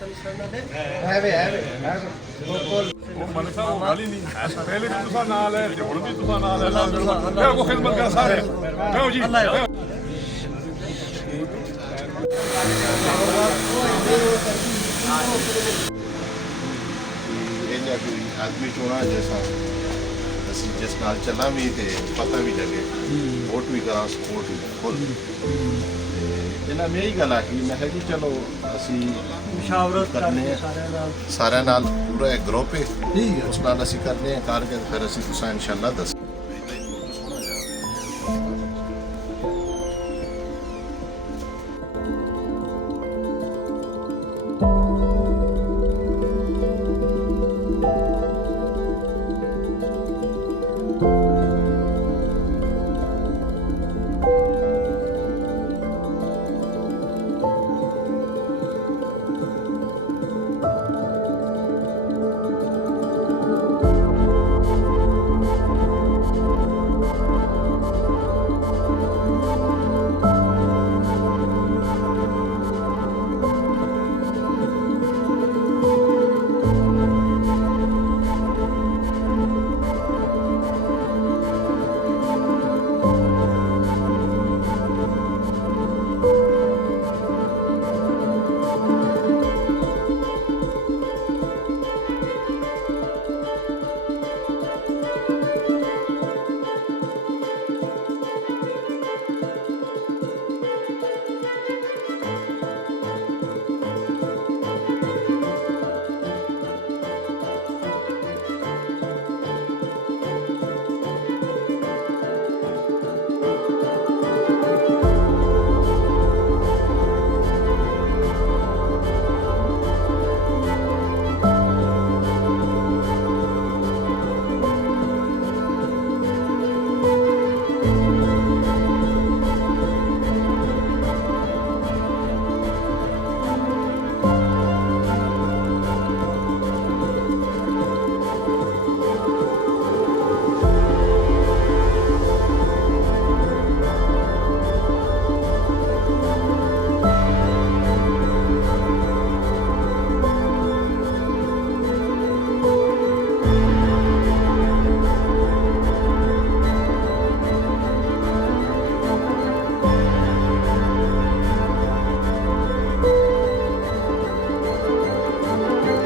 ਵਤਨ ਛੱਡਣਾ ਦੇ ਹੈ ਵੇ ਬਿਲਕੁਲ ਉਹ ਮਨ ਸਾਹਿਬ ਉਹ ਗੱਲ ਹੀ ਨਹੀਂ ਪਹਿਲੇ ਵੀ ਤੁਸੀਂ ਨਾਲ ਹੈ ਤੇ ਹੁਣ ਵੀ ਤੁਸੀਂ ਨਾਲ ਹੈ ਮੈਂ ਉਹ ਖਿਦਮਤ ਕਰ ਸਾਰੇ ਮੈਂ ਜੀ ਇਹ ਕੋਈ ਆਦਮੀ ਚੋਣਾ ਜੈਸਾ ਅਸੀਂ ਜਿਸ ਨਾਲ ਚੱਲਾਂ ਵੀ ਤੇ ਪਤਾ ਵੀ ਲੱਗੇ ਵੋਟ ਵੀ ਕਰਾਂ ਸਪੋਰਟ ਵੀ ਫੁੱਲ ਇਹਨਾਂ ਨੇ ਇਹ ਗੱਲ ਆਖੀ ਮੈਂ ਕਿਹਾ ਜੀ ਚਲੋ ਅਸੀਂ ਮੁਸ਼ਾਵਰਤ ਕਰਦੇ ਸਾਰਿਆਂ ਨਾਲ ਪੂਰਾ ਇੱਕ ਗਰੁੱਪ ਹੈ ਠੀਕ ਹੈ ਉਸ ਨਾਲ ਅਸੀਂ ਕਰਦੇ ਹਾਂ ਕਾਰਗਰ ਫਿਰ ਅਸੀਂ ਤੁਸੀਂ ਇਨਸ਼ਾਅੱਲਾ ਦੱਸ